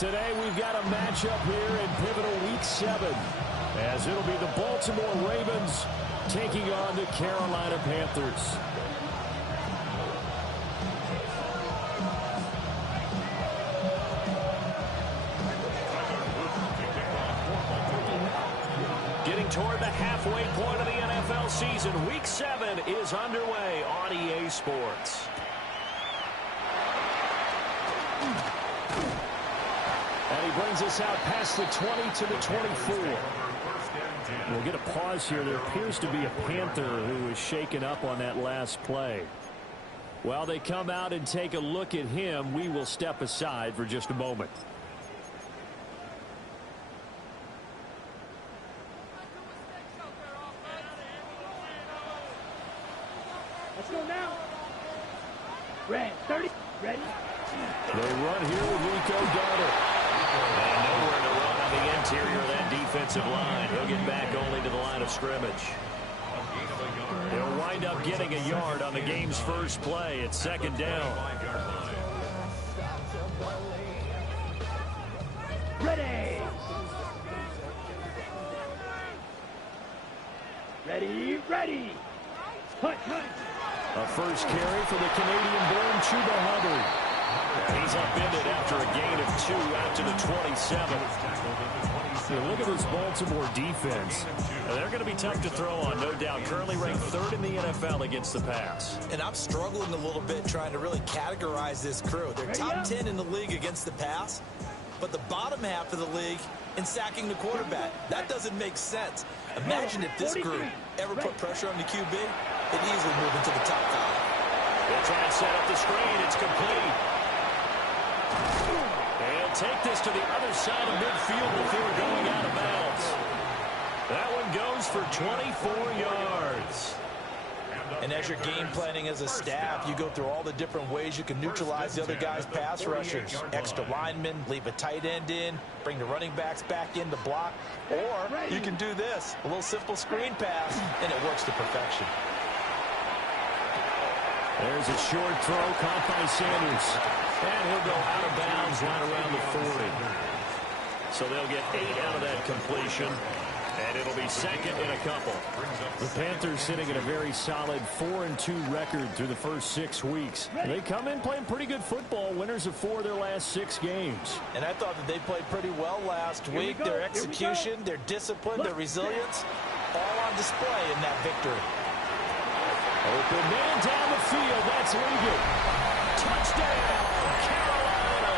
Today we've got a matchup here in pivotal Week 7, as it'll be the Baltimore Ravens taking on the Carolina Panthers. Getting toward the halfway point of the NFL season, Week 7 is underway on EA Sports. And he brings us out past the 20 to the 24. We'll get a pause here. There appears to be a Panther who is shaken up on that last play. While they come out and take a look at him, we will step aside for just a moment. Let's go now. Red, 30, ready. They run here with Rico Dowdle. And nowhere to run on the interior of that defensive line. He'll get back only to the line of scrimmage. He'll wind up getting a yard on the game's first play. It's second down. Ready. Ready, ready. Hunt, hunt. A first carry for the Canadian-born Chuba Hubbard. He's upended after a gain of 2 out to the 27. Look at this Baltimore defense. They're going to be tough to throw on, no doubt. Currently ranked 3rd in the NFL against the pass. And I'm struggling a little bit trying to really categorize this crew. They're top 10 in the league against the pass, but the bottom half of the league in sacking the quarterback. That doesn't make sense. Imagine if this group ever put pressure on the QB, it'd easily move into the top 5. They'll try and set up the screen. It's complete. And take this to the other side of midfield before going out of bounds. That one goes for 24 yards. And as you're game planning as a staff, you go through all the different ways you can neutralize the other guy's pass rushers. Extra linemen, leave a tight end in, bring the running backs back in to block. Or you can do this, a little simple screen pass, and it works to perfection. There's a short throw caught by Sanders. And he'll go out of bounds right around the 40. So they'll get 8 out of that completion. And it'll be second in a couple. The Panthers sitting at a very solid 4-2 record through the first 6 weeks. They come in playing pretty good football, winners of 4 of their last 6 games. And I thought that they played pretty well last week. Their execution, their discipline, their resilience, all on display in that victory. Open man down the field. That's Ligon. Touchdown, Carolina.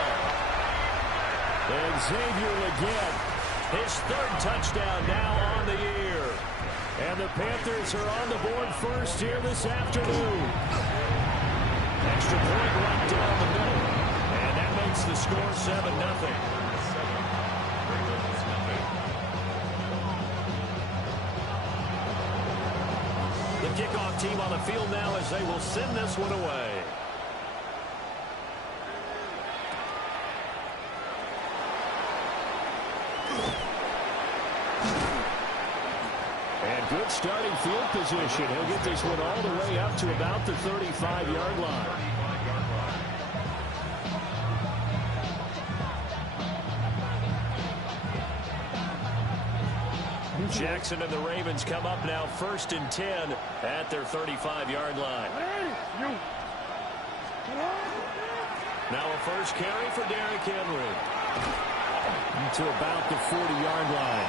And Xavier Legette, his 3rd touchdown now on the year. And the Panthers are on the board first here this afternoon. Extra point right down the middle. And that makes the score 7-0. The kickoff team on the field now as they will send this one away. And good starting field position. He'll get this one all the way up to about the 35-yard line. Jackson and the Ravens come up now 1st and 10 at their 35-yard line. Now a first carry for Derrick Henry. To about the 40-yard line.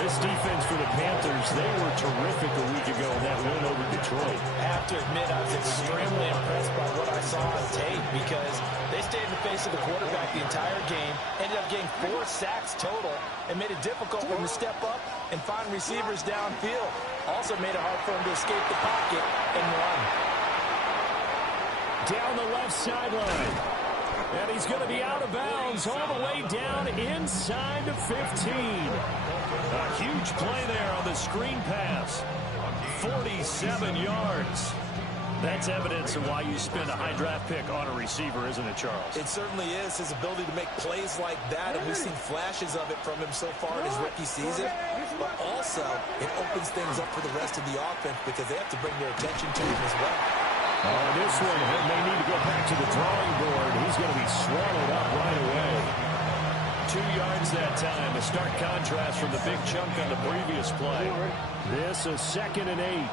This defense for the Panthers, they were terrific a week ago in that win over Detroit. I have to admit, I was extremely impressed by what I saw on tape because they stayed in the face of the quarterback the entire game, ended up getting 4 sacks total, and made it difficult for him to step up and find receivers downfield. Also made it hard for him to escape the pocket and run. Down the left sideline. And he's going to be out of bounds all the way down inside the 15. A huge play there on the screen pass. 47 yards. That's evidence of why you spend a high draft pick on a receiver, isn't it, Charles? It certainly is. His ability to make plays like that, and we've seen flashes of it from him so far in his rookie season. But also, it opens things up for the rest of the offense because they have to bring their attention to him as well. Oh, this one, they need to go back to the drawing board. He's going to be swallowed up right away. 2 yards that time. A stark contrast from the big chunk on the previous play. This is 2nd and 8.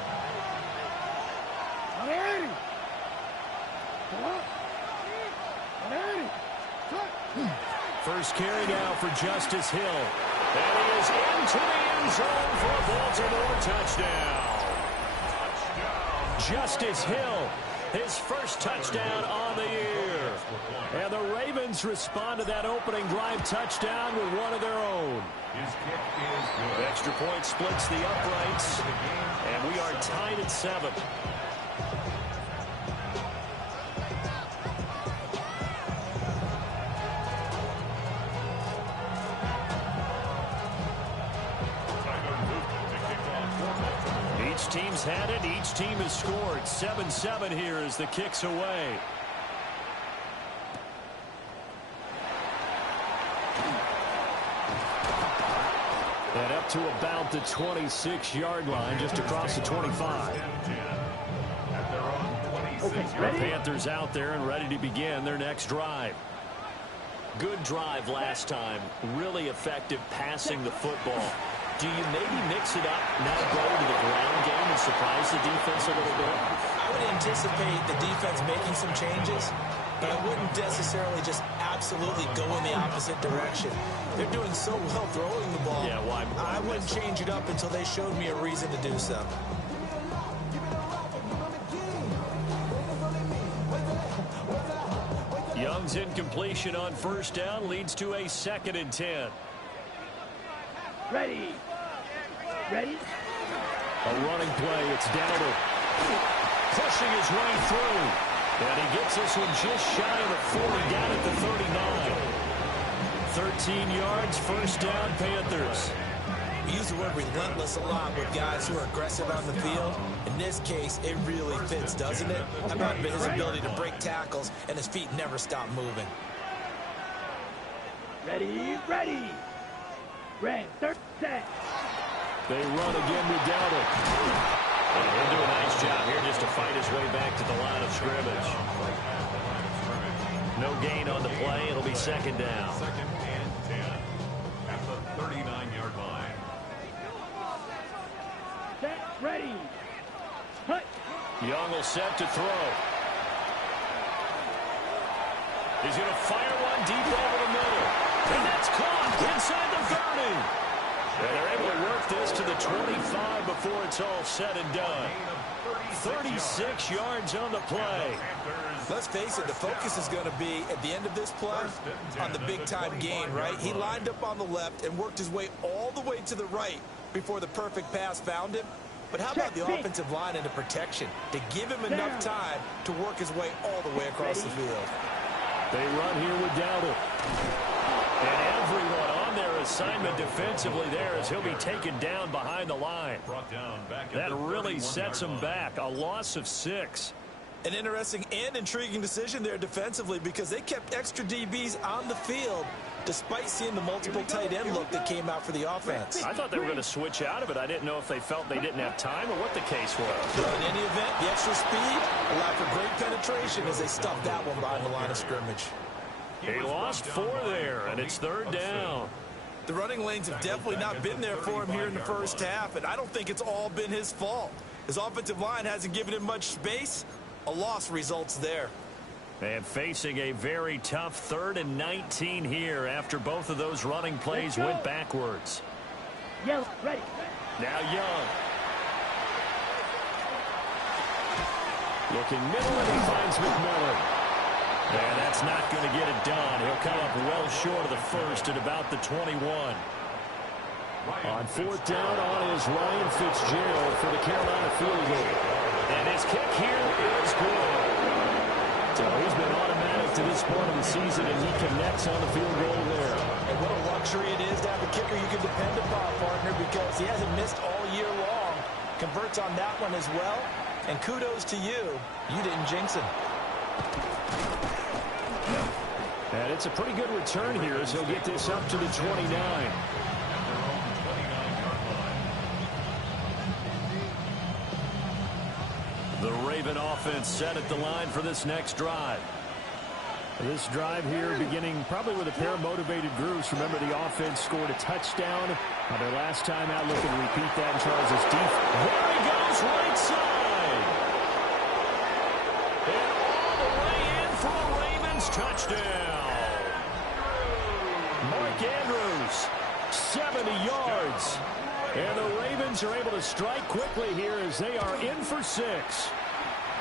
First carry now for Justice Hill. And he is into the end zone for a Baltimore touchdown. Justice Hill, his first touchdown on the year. And the Ravens respond to that opening drive touchdown with one of their own. Extra point splits the uprights. And we are tied at 7. Each team's had it. Each team has scored. 7-7 here as the kick's away. And up to about the 26-yard line, just across the 25. Okay, The ready? Panthers out there and ready to begin their next drive. Good drive last time. Really effective passing the football. Do you maybe mix it up, now go to the ground game and surprise the defense a little bit? I would anticipate the defense making some changes, but I wouldn't necessarily just absolutely go in the opposite direction. They're doing so well throwing the ball. Yeah, why? I wouldn't change it up until they showed me a reason to do so. Young's incompletion on first down leads to a 2nd and 10. Ready? Ready? A running play. It's Dowdle pushing his way through. And he gets this one just shy of the 40, down at the 39. 13 yards, first down, Panthers. We use the word relentless a lot with guys who are aggressive on the field. In this case, it really fits, doesn't it? How about his ability to break tackles and his feet never stop moving? Ready? Ready? Red, third set. They run again with Dowdle. And he'll do a nice job here just to fight his way back to the line of scrimmage. No gain on the play. It'll be 2nd down. 2nd and 10 at the 39-yard line. Set, ready. Hut. Young will set to throw. He's going to fire one deep over the middle. And that's caught inside the 30. And they're able to work this to the 25 before it's all said and done. 36 yards on the play. Let's face it, the focus is going to be, at the end of this play, on the big-time gain, right? He lined up on the left and worked his way all the way to the right before the perfect pass found him. But how about the offensive line into protection to give him enough time to work his way all the way across the field? They run here with Dowdle. And everyone on their assignment defensively there as he'll be taken down behind the line. That really sets him back. A loss of 6. An interesting and intriguing decision there defensively because they kept extra DBs on the field despite seeing the multiple tight end look that came out for the offense. I thought they were going to switch out of it. I didn't know if they felt they didn't have time or what the case was. But in any event, the extra speed allowed for great penetration as they stuffed that one behind the line of scrimmage. He lost 4 there, and it's 3rd down. The running lanes have definitely not been there for him here in the first half, and I don't think it's all been his fault. His offensive line hasn't given him much space. A loss results there. And facing a very tough 3rd and 19 here after both of those running plays went backwards. Yellow, ready. Now Young. Looking middle, and he finds McMillan. And that's not going to get it done. He'll come up well short of the first at about the 21. On 4th down on is Ryan Fitzgerald for the Carolina field goal. And his kick here is good. So he's been automatic to this point of the season, and he connects on the field goal there. And what a luxury it is to have a kicker you can depend upon, partner, because he hasn't missed all year long. Converts on that one as well. And kudos to you. You didn't jinx him. And it's a pretty good return here as he'll get this up to the 29. The Raven offense set at the line for this next drive. This drive here beginning probably with a pair of motivated groups. Remember, the offense scored a touchdown on their last time out. Looking to repeat that in Charles's defense. There he goes, right side. And all the way in for a Ravens touchdown. Mark Andrews, 70 yards. And the Ravens are able to strike quickly here as they are in for 6.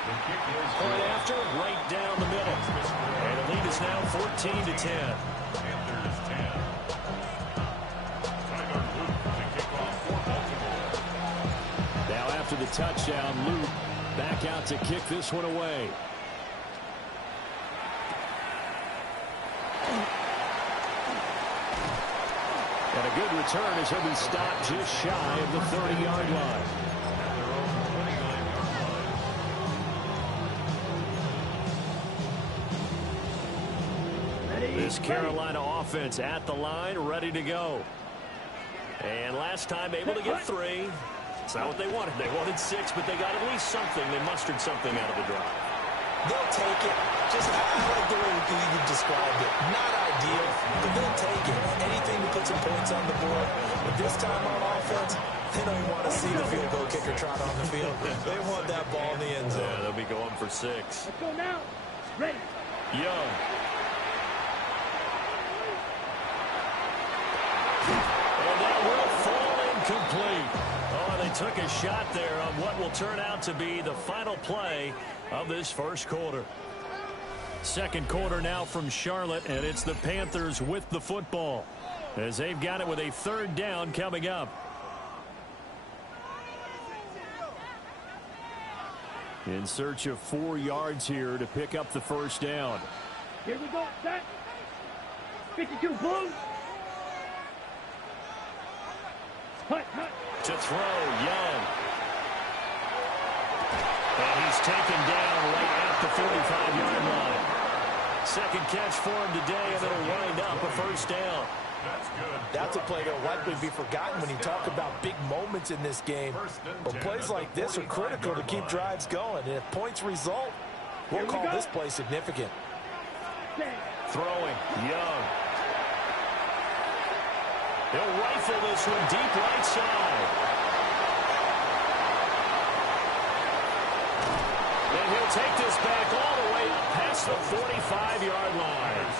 Point after, right down the middle. And the lead is now 14-10. Panthers 10. Tyler Luke to kick off for Baltimore. Now after the touchdown, Luke back out to kick this one away. And a good return as he'll be stopped just shy of the 30-yard line. This Carolina offense at the line, ready to go. And last time able to get 3. It's not what they wanted. They wanted 6, but they got at least something. They mustered something out of the drive. They'll take it. Just I like the way you described it. Not ideal, but they'll take it. Anything to put some points on the board. But this time on offense, they don't even want to see the field goal kicker trot on the field. They want that ball in the end zone. Yeah, they'll be going for 6. Let's go now. Ready. Young. And that will fall incomplete. Oh, they took a shot there on what will turn out to be the final play of this first quarter. Second quarter now from Charlotte, and it's the Panthers with the football as they've got it with a 3rd down coming up. In search of 4 yards here to pick up the first down. Here we go. Set. 52 blue. Hut, hut. To throw, Young. And he's taken down right at the 45-yard line. Second catch for him today, and it'll wind up a first down. That's good. That's a play that will likely be forgotten when you talk about big moments in this game. But plays like this are critical to keep drives going. And if points result, we'll call this play significant. Throwing, Young. He'll rifle this one deep right side. And he'll take this back all the way up past the 45-yard line.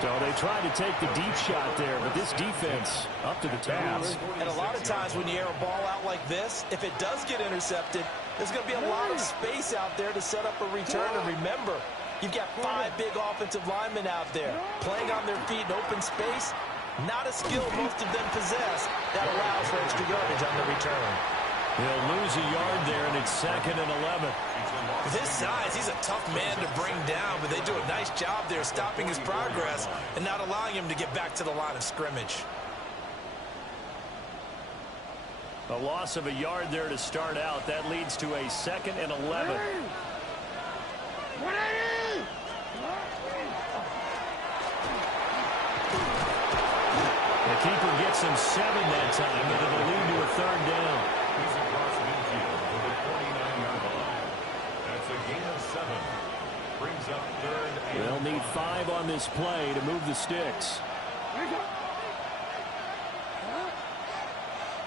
So they tried to take the deep shot there, but this defense up to the task. And a lot of times when you air a ball out like this, if it does get intercepted, there's going to be a lot of space out there to set up a return. And remember, you've got 5 big offensive linemen out there playing on their feet in open space. Not a skill most of them possess that allows for extra yardage on the return. He'll lose a yard there, and it's 2nd and 11. With his size, he's a tough man to bring down, but they do a nice job there stopping his progress and not allowing him to get back to the line of scrimmage. A loss of a yard there to start out. That leads to a 2nd and 11. The keeper gets him 7 that time, and it'll lead to a 3rd down. He's across midfield to the 49-yard line. That's a gain of 7. Brings up 3rd and They'll need 5 on this play to move the sticks.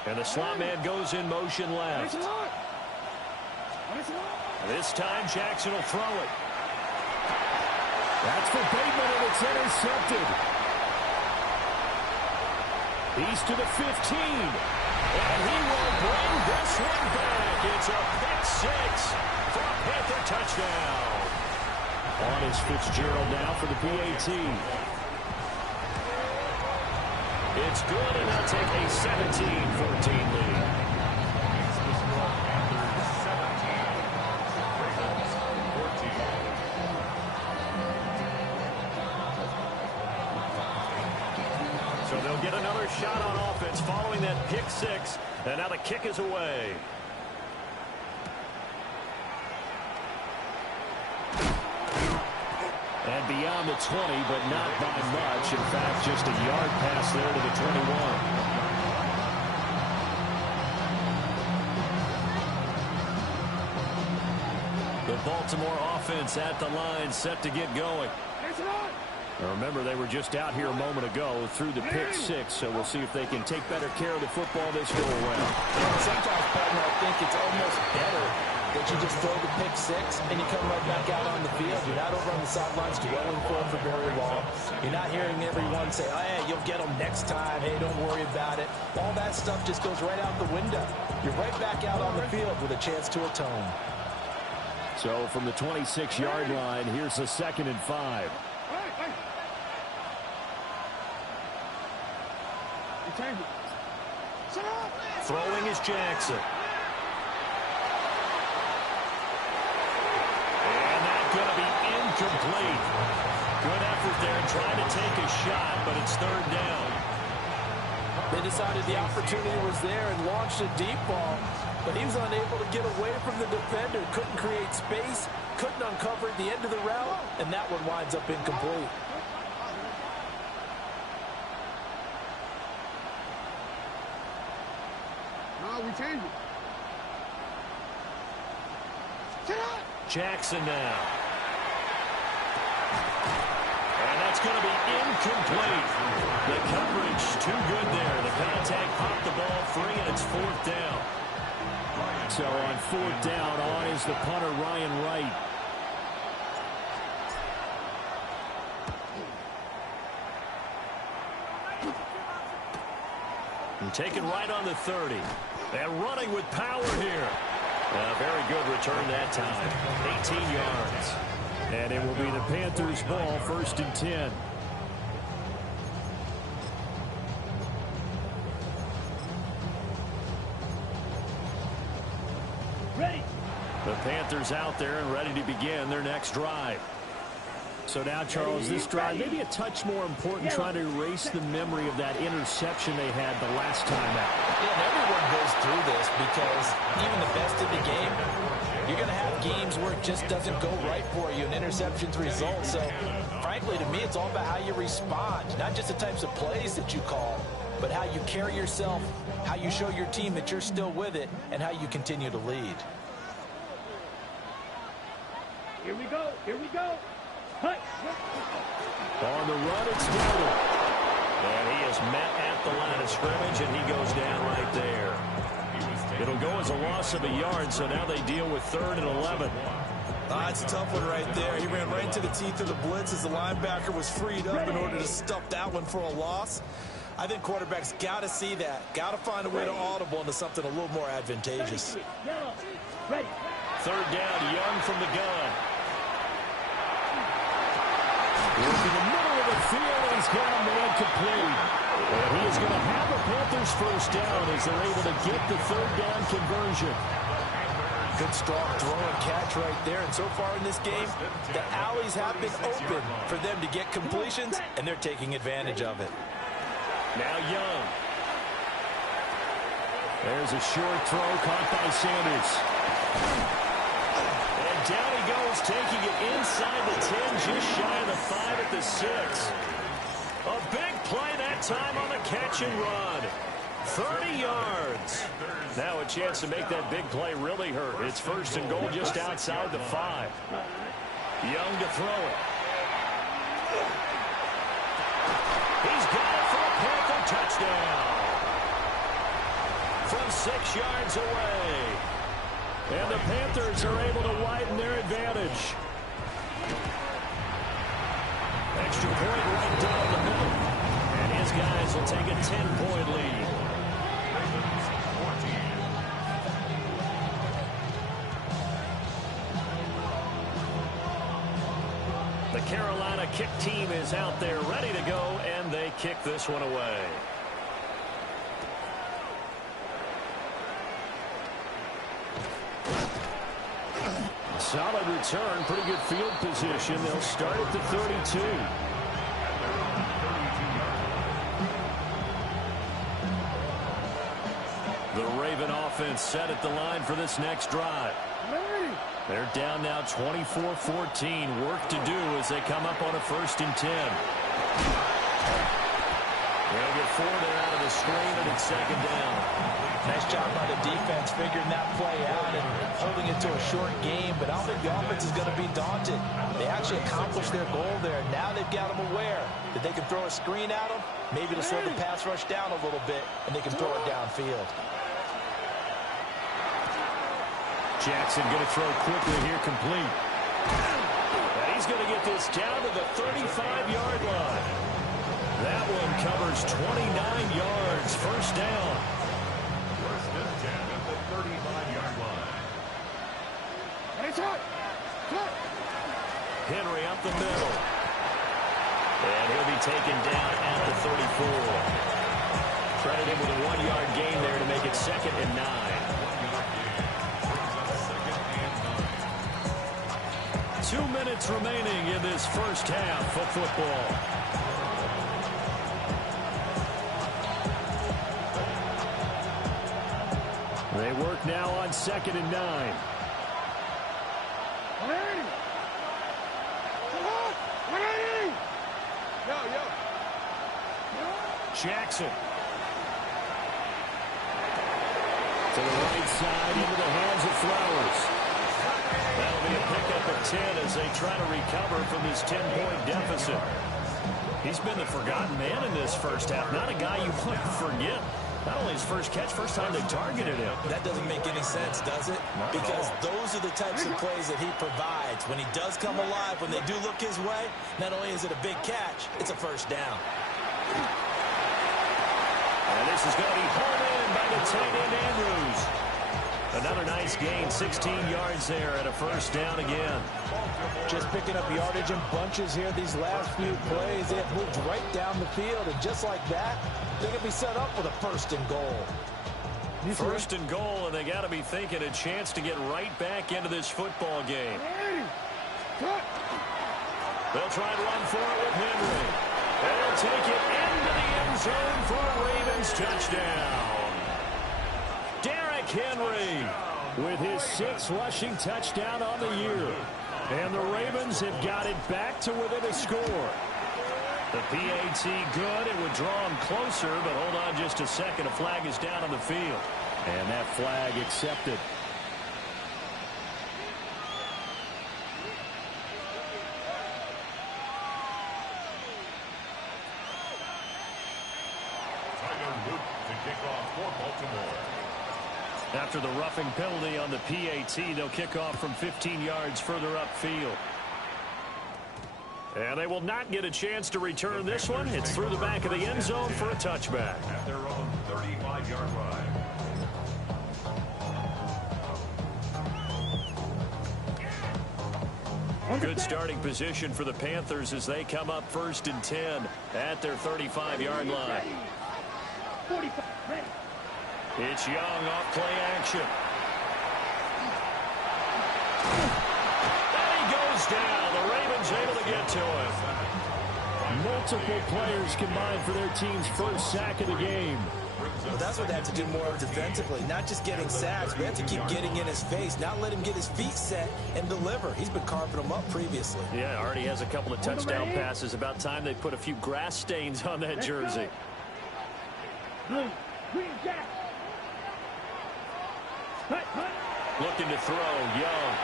And the slot man goes in motion left. This time Jackson will throw it. That's for Bateman, and it's intercepted. He's to the 15. And he will bring this one back. It's a pick-6 for a Panther touchdown. On is Fitzgerald now for the PAT. It's good, and they'll take a 17-14 lead. So they'll get another shot on offense following that pick-6, and now the kick is away. And beyond the 20, but not by much. In fact, just a yard pass there to the 21. The Baltimore offense at the line, set to get going. Now remember, they were just out here a moment ago through the pick six, so we'll see if they can take better care of the football this go around. Sometimes, partner, I think it's almost better that you just throw the pick six and you come right back out on the field. You're not over on the sidelines dwelling for it for very long. You're not hearing everyone say, oh, hey, you'll get them next time. Hey, don't worry about it. All that stuff just goes right out the window. You're right back out on the field with a chance to atone. So from the 26-yard line, here's a 2nd and 5. Throwing is Jackson. And that's going to be incomplete. Good effort there in trying to take a shot, but it's 3rd down. They decided the opportunity was there and launched a deep ball, but he was unable to get away from the defender. Couldn't create space, couldn't uncover the end of the route, and that one winds up incomplete. We change it. Jackson now. And that's going to be incomplete. The coverage too good there. The contact popped the ball free, and it's 4th down. So on 4th down, on is the punter, Ryan Wright. And taken right on the 30. And running with power here. Very good return that time. 18 yards. And it will be the Panthers' ball, 1st and 10. Ready. The Panthers out there and ready to begin their next drive. So now, Charles, this drive maybe a touch more important, trying to erase the memory of that interception they had the last time out. Yeah, and everyone goes through this because even the best of the game, you're going to have games where it just doesn't go right for you, and interceptions result. So, frankly, to me, it's all about how you respond, not just the types of plays that you call, but how you carry yourself, how you show your team that you're still with it, and how you continue to lead. Here we go. Here we go. On the run, it's Dillon. And he is met at the line of scrimmage, and he goes down right there. It'll go as a loss of a yard, so now they deal with 3rd and 11. It's a tough one right there. He ran right into the teeth of the blitz as the linebacker was freed up in order to stuff that one for a loss. I think quarterbacks got to see that. Got to find a way to audible into something a little more advantageous. Ready. 3rd down, Young from the gun. Into the middle of the field, he's got a man complete. And he is going to have a Panthers 1st down as they're able to get the 3rd down conversion. Good strong throw and catch right there. And so far in this game, the alleys have been open for them to get completions, and they're taking advantage of it. Now Young. There's a short throw caught by Sanders. And down he goes, taking it inside the 10, just shy of the 5 at the 6. A big play that time on the catch and run. 30 yards. Now a chance to make that big play really hurt. It's 1st and goal just outside the 5. Young to throw it. He's got it for a Panther touchdown. From 6 yards away. And the Panthers are able to widen their advantage. Extra point right down the middle. And his guys will take a 10-point lead. The Carolina kick team is out there ready to go, and they kick this one away. Solid return, pretty good field position. They'll start at the 32. The Raven offense set at the line for this next drive. They're down now 24-14. Work to do as they come up on a 1st and 10. They'll get 4 there out of the screen, and it's second down. Nice job by the defense figuring that play out and holding it to a short game, but I don't think the offense is going to be daunted. They actually accomplished their goal there. Now they've got them aware that they can throw a screen at them, maybe to slow the pass rush down a little bit, and they can throw it downfield. Jackson going to throw quickly here, complete. And he's going to get this down to the 35-yard line. That one covers 29 yards, first down. First and 10 at the 35-yard line. Henry up the middle. And he'll be taken down at the 34. Credit him with a 1-yard gain there to make it second and 9. 2 minutes remaining in this first half of football. They work now on second and 9. Jackson. To the right side, into the hands of Flowers. That'll be a pickup of 10 as they try to recover from this 10-point deficit. He's been the forgotten man in this first half. Not a guy you want to forget. Not only his first catch, first time they targeted him. That doesn't make any sense, does it? Because those are the types of plays that he provides. When he does come alive, when they do look his way, not only is it a big catch, it's a first down. And this is going to be hauled in by the tight end, Andrews. Another nice gain, 16 yards there and a first down again. Just picking up yardage in bunches here these last few plays. They have moved right down the field, and just like that, they're going to be set up with a first and goal. First and goal, and they got to be thinking a chance to get right back into this football game. They'll try and run for it with Henry. And he'll take it into the end zone for a Ravens touchdown. Derrick Henry with his 6th rushing touchdown on the year. And the Ravens have got it back to within a score. The PAT good. It would draw him closer, but hold on just a second. A flag is down on the field. And that flag accepted. After the roughing penalty on the PAT, they'll kick off from 15 yards further upfield. And they will not get a chance to return this one. It's through the back of the end zone for a touchback. At their own 35-yard line. Good starting position for the Panthers as they come up first and 10 at their 35-yard line. It's Young off play action. And he goes down. The Ravens able to get to him. Multiple players combined for their team's first sack of the game. Well, that's what they have to do more of defensively. Not just getting sacks. We have to keep getting in his face. Not let him get his feet set and deliver. He's been carving them up previously. Yeah, already has a couple of touchdown passes. About time they put a few grass stains on that jersey. Looking to throw, Young.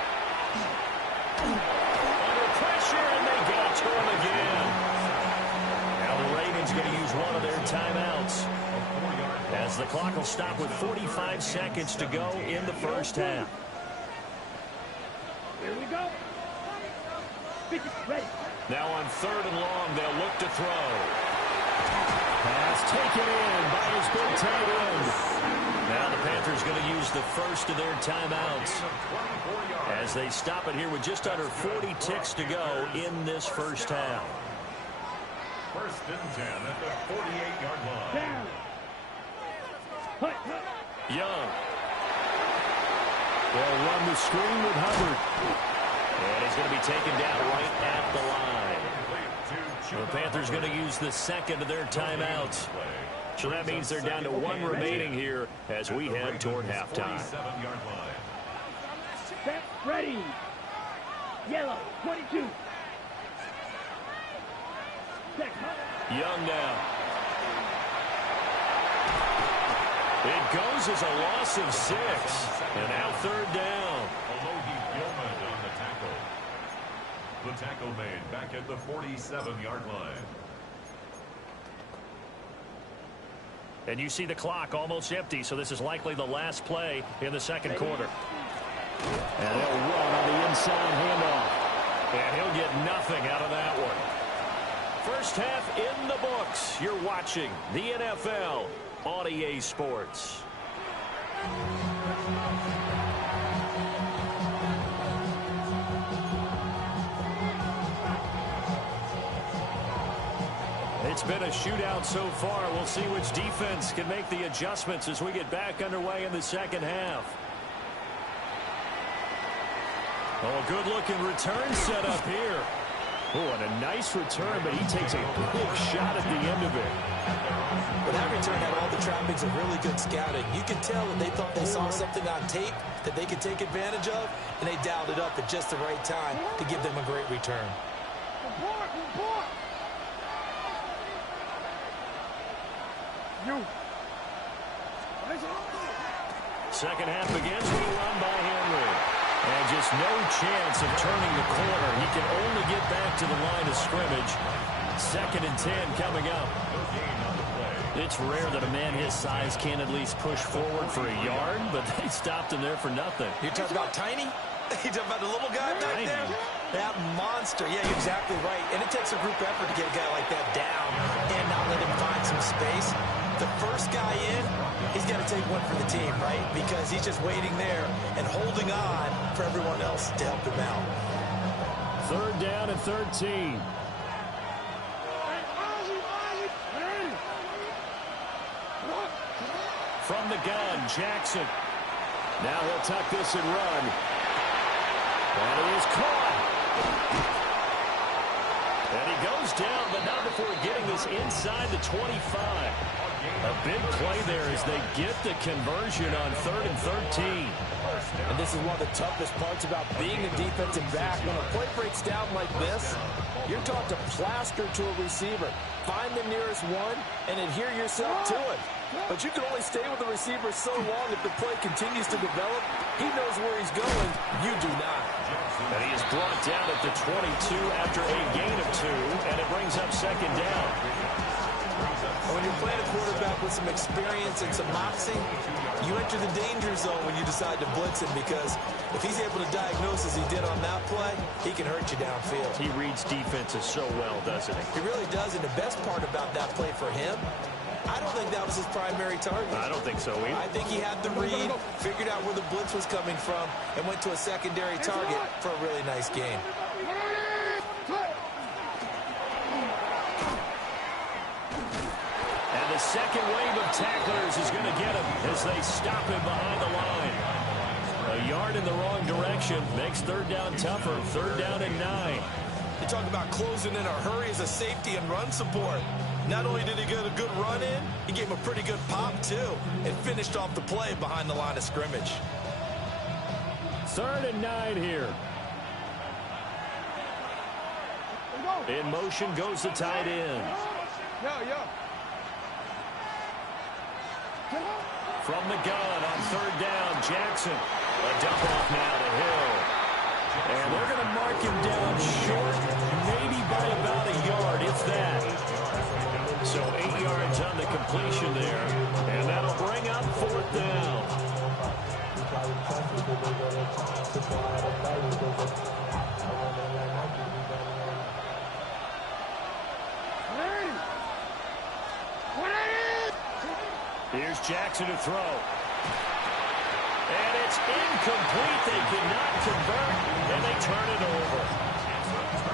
Under pressure, and they got to him again. Now the Ravens going to use one of their timeouts, as the clock will stop with 45 seconds to go in the first half. Here we go. Ready. Now on 3rd and long, they'll look to throw. Pass taken in by his big tight end. Now the Panthers going to use the first of their timeouts as they stop it here with just under 40 ticks to go in this first half. First and 10 at the 48-yard line. Down. Young. They'll run the screen with Hubbard. And he's going to be taken down right at the line. The Panthers going to use the second of their timeouts. So that means they're down to one remaining here as we head toward halftime. Set, ready. Yellow, 22. Young now. It goes as a loss of 6. And now third down. On the tackle. The tackle made back at the 47-yard line. And you see the clock almost empty, so this is likely the last play in the second quarter. And they'll run on the inside handoff. And he'll get nothing out of that one. First half in the books. You're watching the NFL on EA Sports. It's been a shootout so far. We'll see which defense can make the adjustments as we get back underway in the second half. Oh, a good-looking return set up here. Oh, and a nice return, but he takes a big shot at the end of it. But that return had all the trappings of really good scouting. You could tell that they thought they saw something on tape that they could take advantage of, and they dialed it up at just the right time to give them a great return. Second half begins with a run by Henry. And just no chance of turning the corner. He can only get back to the line of scrimmage. 2nd and 10 coming up. It's rare that a man his size can at least push forward for a yard, but they stopped him there for nothing. You're talking about tiny? You're talking about the little guy back there? That monster. Yeah, you're exactly right. And it takes a group effort to get a guy like that down and not let him find some space. The first guy in, he's got to take one for the team, right? Because he's just waiting there and holding on for everyone else to help him out. Third down and 13. From the gun, Jackson. Now he'll tuck this and run. And he is caught. And he goes down, but not before getting this inside the 25. A big play there as they get the conversion on 3rd and 13. And this is one of the toughest parts about being a defensive back. When a play breaks down like this, you're taught to plaster to a receiver. Find the nearest one and adhere yourself to it. But you can only stay with the receiver so long if the play continues to develop. He knows where he's going. You do not. And he is brought down at the 22 after a gain of 2, and it brings up second down. When you're playing a quarterback with some experience and some moxie, you enter the danger zone when you decide to blitz him, because if he's able to diagnose as he did on that play, he can hurt you downfield. He reads defenses so well, doesn't he? He really does, and the best part about that play for him, I don't think that was his primary target. I don't think so either. I think he had the read, figured out where the blitz was coming from, and went to a secondary target for a really nice game. And the second wave of tacklers is going to get him as they stop him behind the line. A yard in the wrong direction makes third down tougher. 3rd down and 9. You talk about closing in a hurry as a safety and run support. Not only did he get a good run in, he gave him a pretty good pop, too, and finished off the play behind the line of scrimmage. 3rd and 9 here. In motion goes the tight end. From the gun on 3rd down, Jackson. A dump off now to Hill. And they're going to mark him down short, maybe by about a yard, if that. So 8 yards on the completion there. And that'll bring up 4th down. Here's Jackson to throw. And it's incomplete. They cannot convert, and they turn it over.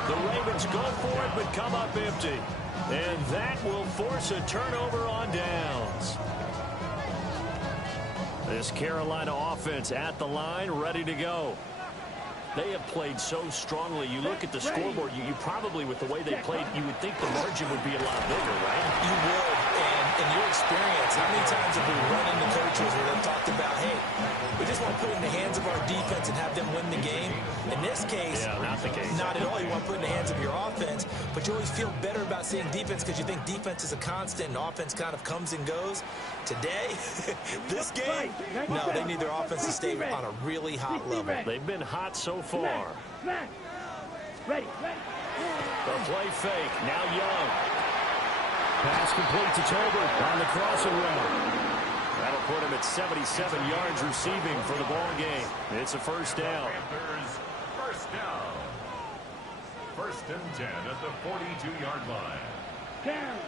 The Ravens go for it, but come up empty. And that will force a turnover on downs. This Carolina offense at the line, ready to go. They have played so strongly. You look at the scoreboard, you probably, with the way they played, you would think the margin would be a lot bigger, right? You would, and in your experience, how many times have we run into coaches where they've talked about, hey, we just want to put it in the hands of our defense and have them win the game? In this case, not the case. Not at all. You want to put it in the hands of your offense, but you always feel better about seeing defense because you think defense is a constant and offense kind of comes and goes. Today, this game, no, they need their offense to stay on a really hot level. They've been hot so far. Ready. The play fake. Now Young. Pass complete to Tolbert on the crossing route. That'll put him at 77 yards receiving for the ball game. It's a first down. Panthers, first down. First and 10 at the 42-yard line. Down.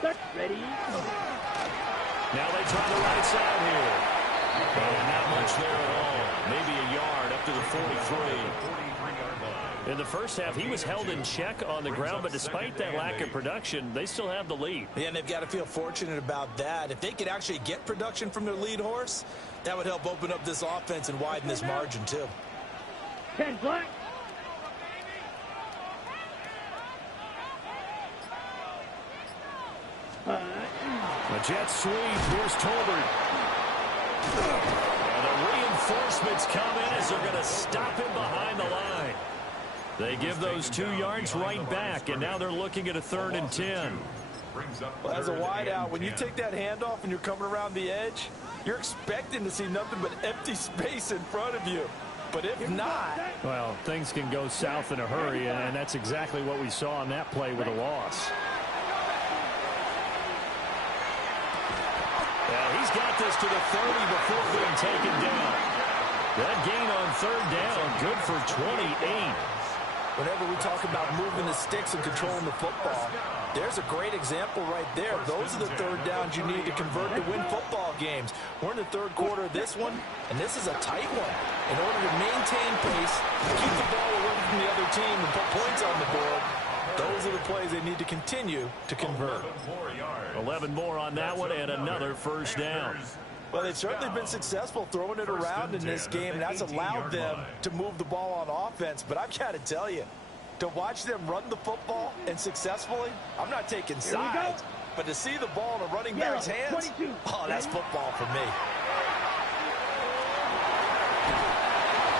Start. Ready. Now they try the right side here. Not much there at all. Maybe a yard up to the 43. 43-yard line. In the first half, he was held in check on the ground, but despite that lack of production, they still have the lead. Yeah, and they've got to feel fortunate about that. If they could actually get production from their lead horse, that would help open up this offense and widen this margin, too. 10 black. The jet sweep. Here's Tolbert. And the reinforcements come in as they're going to stop him behind the line. They give those 2 yards right back, and now they're looking at a 3rd and 10. Well, as a wideout, when you take that handoff and you're coming around the edge, you're expecting to see nothing but empty space in front of you. But if not... Well, things can go south in a hurry, and that's exactly what we saw on that play with a loss. Yeah, he's got this to the 30 before being taken down. That gain on 3rd down, good for 28. Whenever we talk about moving the sticks and controlling the football, there's a great example right there. Those are the 3rd downs you need to convert to win football games. We're in the 3rd quarter of this one, and this is a tight one. In order to maintain pace, keep the ball away from the other team, and put points on the board, those are the plays they need to continue to convert. 11 more on that one, and another first down. Well, they've certainly been successful throwing it around in this game, and that's allowed them to move the ball on offense. But I've got to tell you, to watch them run the football and successfully, I'm not taking sides, but to see the ball in a running back's hands, oh, that's football for me.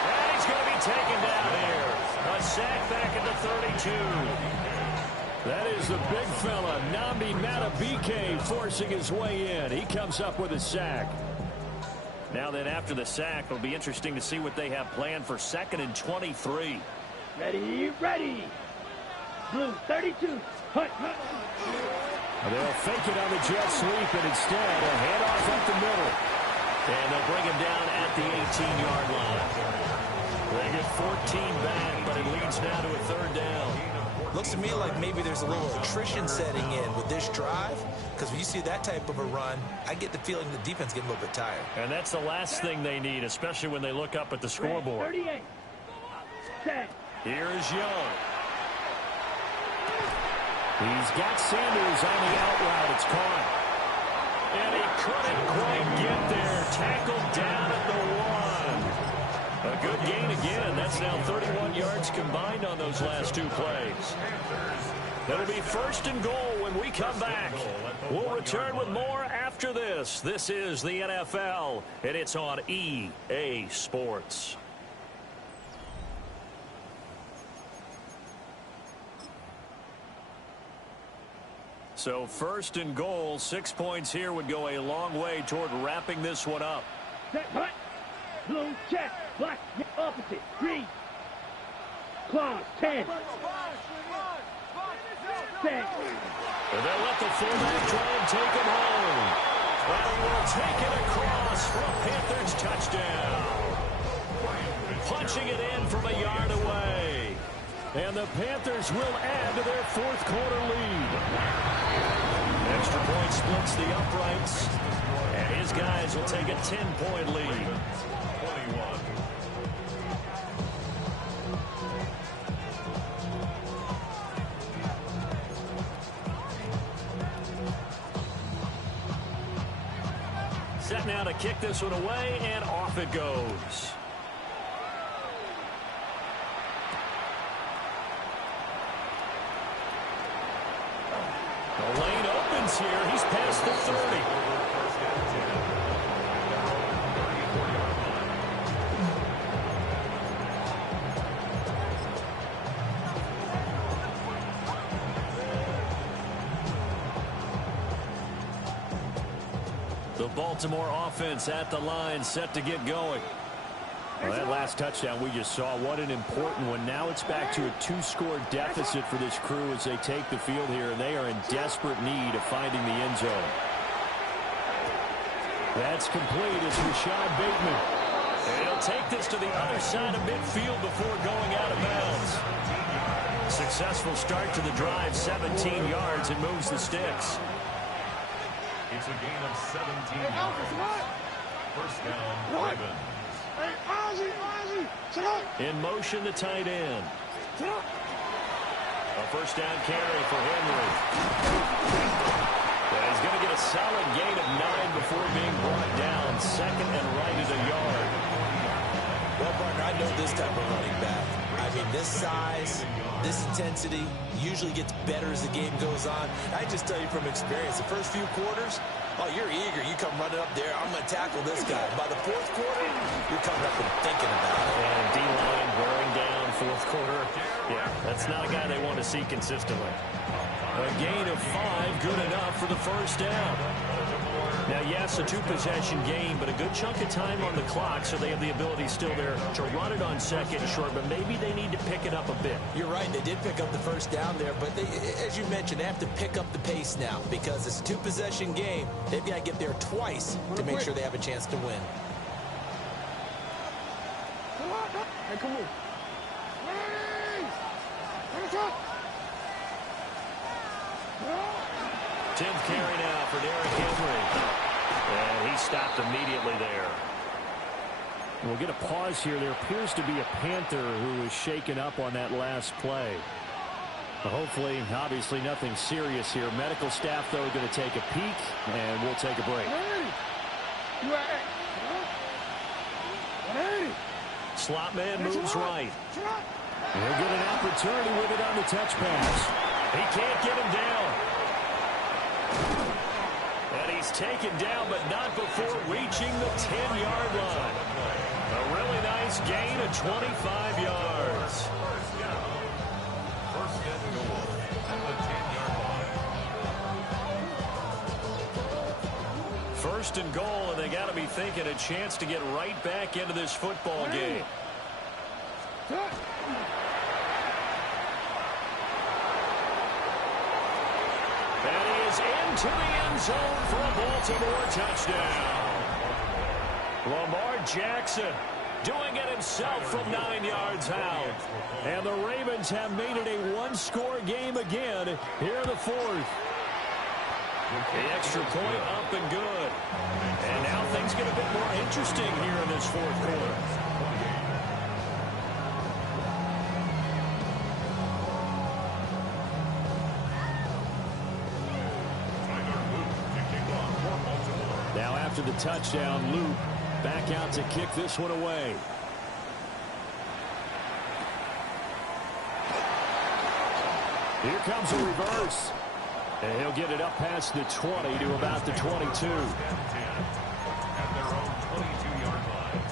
And he's going to be taken down here. A sack back at the 32. That is the big fella, Nnamdi Madubuike, forcing his way in. He comes up with a sack. Now then, after the sack, it'll be interesting to see what they have planned for 2nd and 23. Ready. Blue, 32. Hut. They'll fake it on the jet sweep, and instead a handoff up the middle. And they'll bring him down at the 18-yard line. They get 14 back, but it leads now to a 3rd down. Looks to me like maybe there's a little attrition setting in with this drive, because when you see that type of a run, I get the feeling the defense getting a little bit tired. And that's the last thing they need, especially when they look up at the scoreboard. 38. Set. Here is Young. He's got Sanders on the out route. It's caught. And he couldn't quite get there. Tackled down at the 1. A good gain again. That's now 31 yards combined on those last 2 plays. It'll be 1st and goal when we come back. We'll return with more after this. This is the NFL, and it's on EA Sports. So 1st and goal, 6 points here would go a long way toward wrapping this one up. Set. Hut. Blue, check. Black, opposite. Green. Claws, 10. 10. And they'll let the fullback try and take him home. And he will take it across for a Panthers touchdown. Punching it in from a yard away. And the Panthers will add to their 4th quarter lead. Extra point splits the uprights. And his guys will take a 10-point lead. 21. Set now to kick this one away, and off it goes. The lane opens here. He's past the 30. The Baltimore offense at the line, set to get going. Well, that last touchdown we just saw, what an important one. Now it's back to a 2-score deficit for this crew as they take the field here, and they are in desperate need of finding the end zone. That's complete. It's Rashad Bateman. And he'll take this to the other side of midfield before going out of bounds. Successful start to the drive, 17 yards, and moves the sticks. It's a gain of 17 yards. First down, Ravens. In motion, the tight end. A first down carry for Henry. And he's going to get a solid gain of 9 before being brought down. Second and right at a yard. Well, partner, I know this type of running back. I mean, this size, this intensity usually gets better as the game goes on. I just tell you from experience, the first few quarters, oh, you're eager. You come running up there. I'm going to tackle this guy. By the fourth quarter, you're coming up and thinking about it. And D-line wearing down fourth quarter. Yeah, that's not a guy they want to see consistently. A gain of 5, good enough for the first down. Now, yes, a 2-possession game, but a good chunk of time on the clock, so they have the ability still there to run it on second and short, but maybe they need to pick it up a bit. You're right. They did pick up the first down there, but they, as you mentioned, they have to pick up the pace now because it's a 2-possession game. They've got to get there twice to make sure they have a chance to win. Hey, come on. 10th carry now for Derrick Henry. And he stopped immediately there. We'll get a pause here. There appears to be a Panther who was shaken up on that last play. But hopefully, obviously, nothing serious here. Medical staff, though, going to take a peek, and we'll take a break. Slot man moves right. He'll get an opportunity with it on the touch pass. He can't get him down. And he's taken down, but not before reaching the 10-yard line. A really nice gain of 25 yards. First and goal at the 10-yard line. First and goal, and they got to be thinking a chance to get right back into this football game. And he is into the end zone for a Baltimore touchdown. Lamar Jackson doing it himself from 9 yards out. And the Ravens have made it a 1-score game again here in the fourth. The extra point up and good. And now things get a bit more interesting here in this fourth quarter. Now after the touchdown, Luke back out to kick this one away. Here comes a reverse. And he'll get it up past the 20 to about the 22. At their own 22-yard line.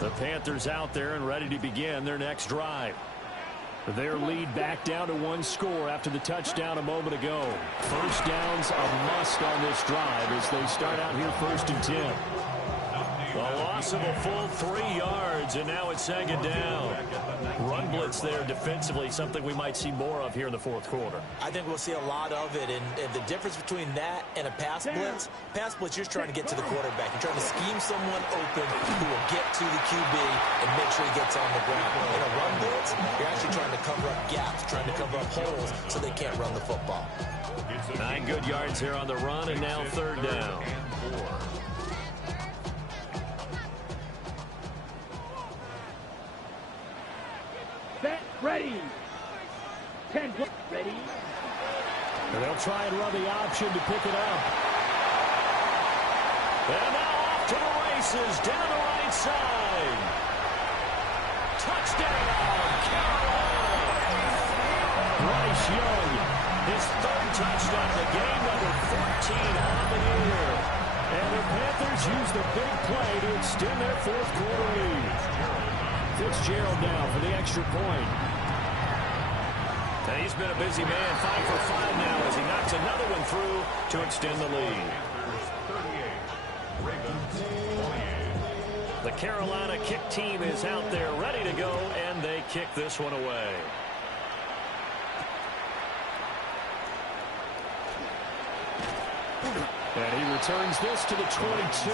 The Panthers out there and ready to begin their next drive. Their lead back down to 1 score after the touchdown a moment ago. First down's a must on this drive as they start out here 1st and 10. A loss of a full 3 yards, and now it's second down. Run blitz there defensively, something we might see more of here in the fourth quarter. I think we'll see a lot of it, and the difference between that and a pass blitz, you're just trying to get to the quarterback. You're trying to scheme someone open who will get to the QB and make sure he gets on the ground. In a run blitz, you're actually trying to cover up gaps, trying to cover up holes so they can't run the football. 9 good yards here on the run, and now third down. Set, ready. 10, ready. And they'll try and run the option to pick it up. And now off to the races down the right side. Touchdown, Carolina. Bryce Young, his third touchdown of the game, number 14 on the year. And the Panthers use the big play to extend their fourth quarter lead. Fitzgerald now for the extra point. And he's been a busy man, 5 for 5 now as he knocks another one through to extend the lead. The Carolina kick team is out there ready to go, and they kick this one away. And he returns this to the 22.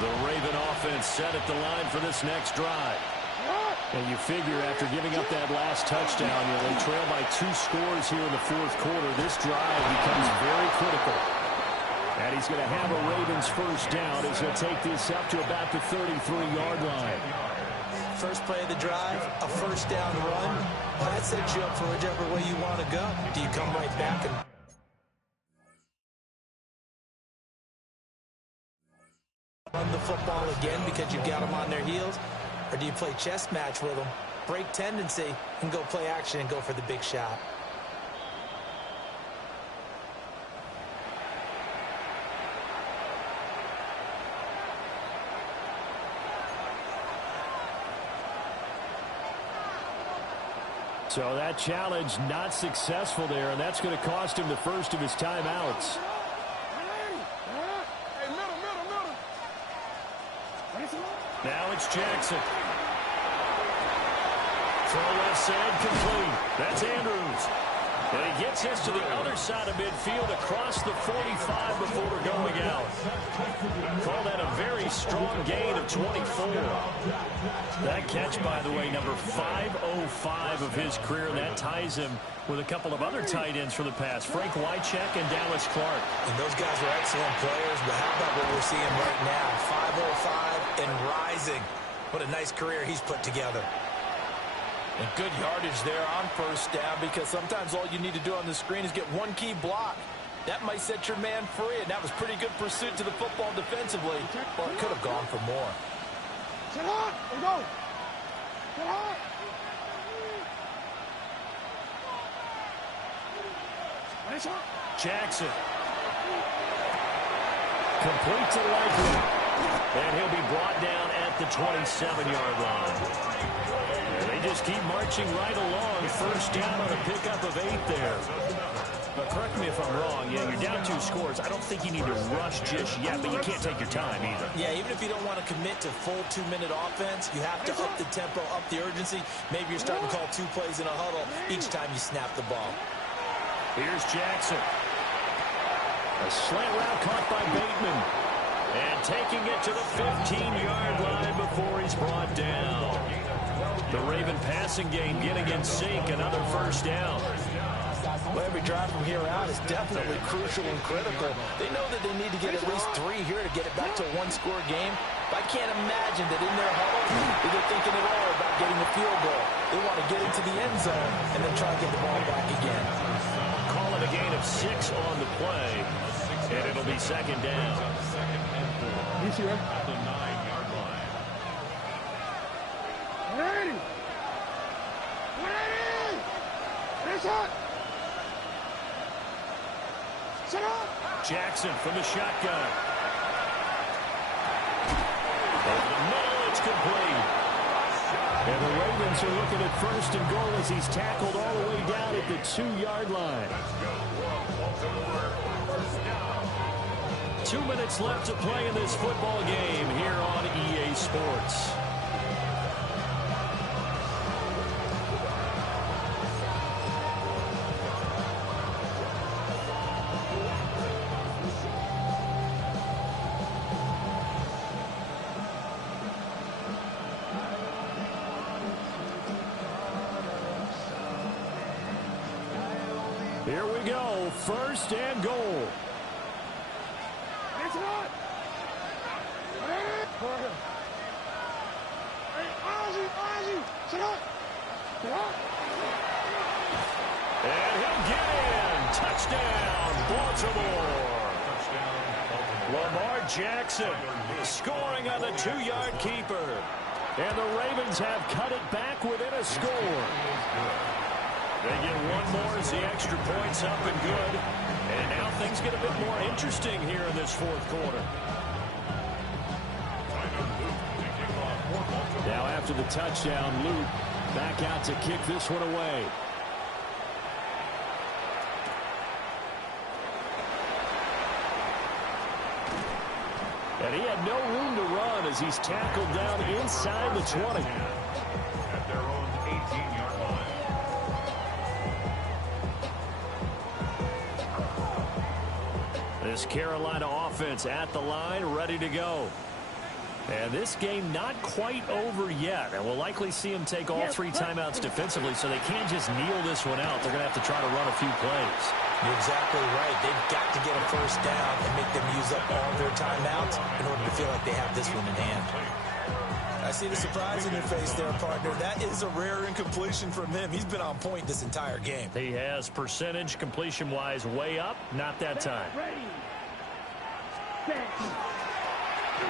The Raven offense set at the line for this next drive. And you figure after giving up that last touchdown, they trail by 2 scores here in the fourth quarter. This drive becomes very critical. And he's going to have a Ravens first down as he'll take this up to about the 33-yard line. First play of the drive, a first down run. Well, that sets you up for whichever way you want to go. Do you come right back and run the football again because you've got them on their heels? Or do you play chess match with them, break tendency, and go play action and go for the big shot? So that challenge not successful there, and that's going to cost him the first of his timeouts. Now it's Jackson. Throw left side complete. That's Andrews. And he gets this to the other side of midfield across the 45 before going out. Call that a very strong gain of 24. That catch, by the way, number 505 of his career. That ties him with a couple of other tight ends for the past, Frank Wycheck and Dallas Clark. And those guys were excellent players, but how about what we're seeing right now? 505 and rising. What a nice career he's put together. And good yardage there on first down, because sometimes all you need to do on the screen is get one key block. That might set your man free, and that was pretty good pursuit to the football defensively. Well, it could have gone for more. Sit hot. There you go. Sit hot. Nice hot. Jackson. Complete to Likely. And he'll be brought down at the 27-yard line. They just keep marching right along. First down on a pickup of 8 there. But correct me if I'm wrong. Yeah, you're down 2 scores. I don't think you need to rush just yet, but you can't take your time either. Yeah, even if you don't want to commit to full 2-minute offense, you have to up the tempo, up the urgency. Maybe you're starting to call 2 plays in a huddle each time you snap the ball. Here's Jackson. A slant route caught by Bateman. And taking it to the 15-yard line before he's brought down. The Raven passing game getting in sync. Another first down. Well, every drive from here out is definitely crucial and critical. They know that they need to get at least 3 here to get it back to a 1-score game. But I can't imagine that in their huddle, they're thinking at all about getting a field goal. They want to get into the end zone and then try to get the ball back again. Call it a gain of 6 on the play, and it'll be second down. You see her? At the 9-yard line. Ready. Ready. Nice hot. Sit up. Jackson from the shotgun. Over the middle, it's complete. And the Ravens are looking at first and goal as he's tackled all the way down at the 2-yard line. 2 minutes left to play in this football game here on EA Sports. Here we go, first and goal. Nice hot. Ready. Hey, Ozzy. Sit up. Sit up. And he'll get in. Touchdown, Baltimore. Touchdown, Baltimore. Lamar Jackson scoring on the 2-yard keeper. And the Ravens have cut it back within a score. They get one more as the extra point's up and good. And now things get a bit more interesting here in this fourth quarter. Now after the touchdown, Luke back out to kick this one away. And he had no room to run as he's tackled down inside the 20. At their own 18-yard line. This Carolina offense at the line, ready to go. And this game not quite over yet. And we'll likely see them take all 3 timeouts defensively, so they can't just kneel this one out. They're going to have to try to run a few plays. You're exactly right. They've got to get a first down and make them use up all their timeouts in order to feel like they have this one in hand. I see the surprise in your face there, partner. That is a rare incompletion from him. He's been on point this entire game. He has percentage completion-wise way up. Not that time.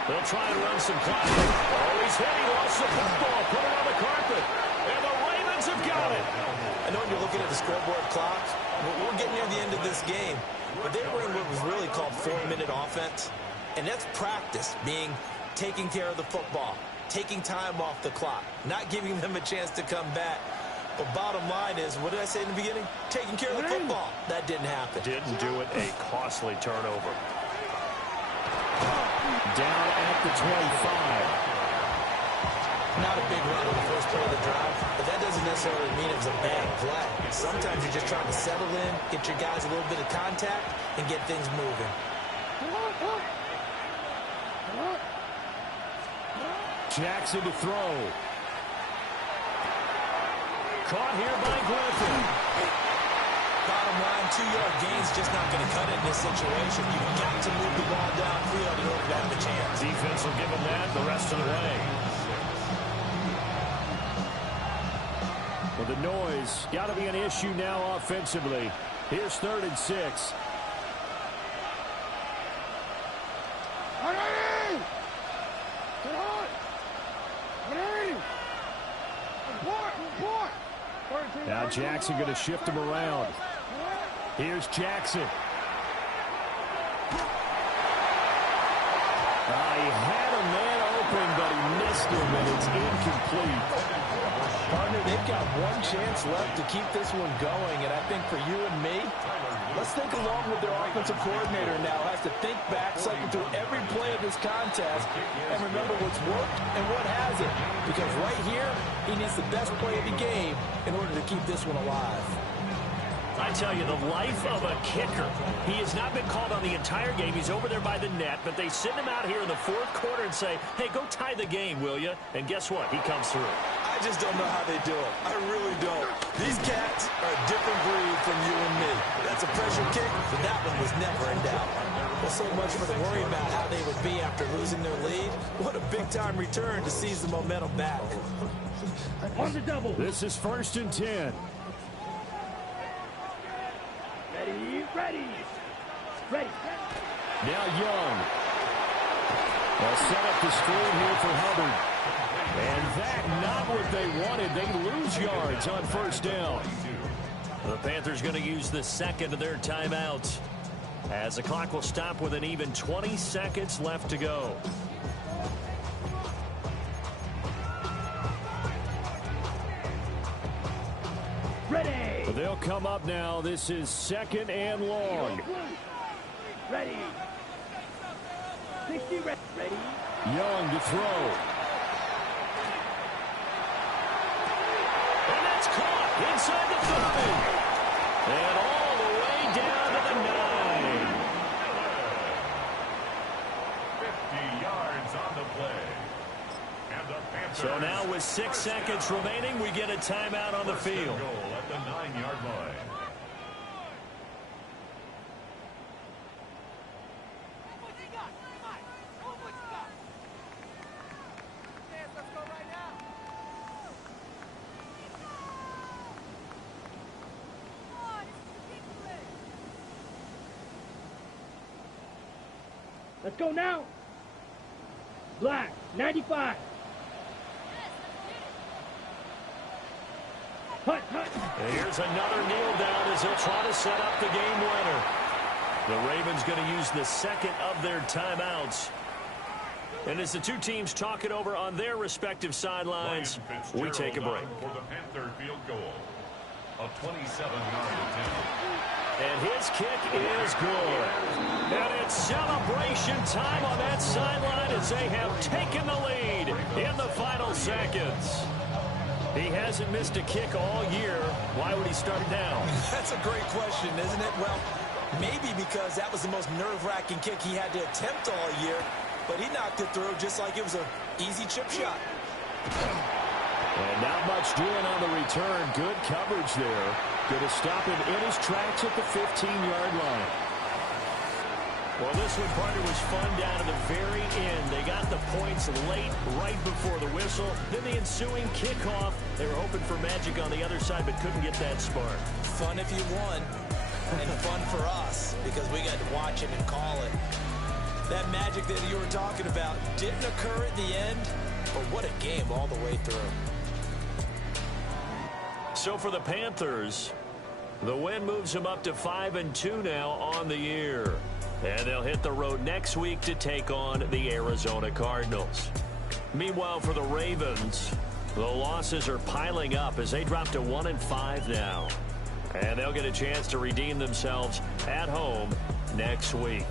They'll try to run some clock. Oh, he's hit. He lost the football. Put it on the carpet. And the Ravens have got it. I know when you're looking at the scoreboard clock, we're getting near the end of this game. But they were in what was really called 4-minute offense. And that's practice, being taking care of the football, taking time off the clock, not giving them a chance to come back. But bottom line is, what did I say in the beginning? Taking care of the football. That didn't happen. Didn't do it. A costly turnover. Down at the 25. Not a big run on the first play of the drive, but that doesn't necessarily mean it was a bad play. Sometimes you're just trying to settle in, get your guys a little bit of contact, and get things moving. Jackson to throw. Caught here by Griffin. Bottom line, 2-yard gain's just not going to cut it in this situation. You've got to move the ball downfield in order to have a chance. Defense will give them that the rest of the way. Well, the noise got to be an issue now offensively. Here's 3rd and 6. Now Jackson going to shift him around. Here's Jackson. He had a man open, but he missed him, and it's incomplete. Partner, they've got one chance left to keep this one going, and I think for you and me, let's think along with their offensive coordinator now. Has to think back, cycle through every play of this contest, and remember what's worked and what hasn't. Because right here, he needs the best play of the game in order to keep this one alive. I tell you, the life of a kicker. He has not been called on the entire game. He's over there by the net, but they send him out here in the fourth quarter and say, hey, go tie the game, will you? And guess what? He comes through. I just don't know how they do it. I really don't. These cats are a different breed from you and me. That's a pressure kick, but that one was never in doubt. Well, so much for the worry about how they would be after losing their lead. What a big-time return to seize the momentum back. On the double. This is 1st and 10. Ready. Now Young. They'll set up the screen here for Hubbard. And that, not what they wanted. They lose yards on 1st down. The Panthers going to use the second of their timeouts, as the clock will stop with an even 20 seconds left to go. Ready. They'll come up now. This is 2nd and long. Ready. 60 ready. Young to throw. And that's caught inside the 30. And all the way down to the 50 yards on the play. And the Panthers. So now with 6 seconds remaining, we get a timeout on the field. Goal at the 9-yard line. Let's go now. Black, 95. Hut, hut. Here's another kneel down as he'll try to set up the game winner. The Ravens going to use the second of their timeouts. And as the two teams talk it over on their respective sidelines, we take a break. For the Panther field goal, a 27-yard attempt. And his kick is good. And it's celebration time on that sideline as they have taken the lead in the final seconds. He hasn't missed a kick all year. Why would he start now? That's a great question, isn't it? Well, maybe because that was the most nerve-wracking kick he had to attempt all year, but he knocked it through just like it was an easy chip shot. And not much doing on the return. Good coverage there. Going to stop him in his tracks at the 15-yard line. Well, this one, partner, was fun down to the very end. They got the points late, right before the whistle. Then the ensuing kickoff. They were hoping for magic on the other side, but couldn't get that spark. Fun if you won, and fun for us because we got to watch it and call it. That magic that you were talking about didn't occur at the end, but what a game all the way through. So for the Panthers, the win moves them up to 5-2 now on the year. And they'll hit the road next week to take on the Arizona Cardinals. Meanwhile, for the Ravens, the losses are piling up as they drop to 1-5 now. And they'll get a chance to redeem themselves at home next week.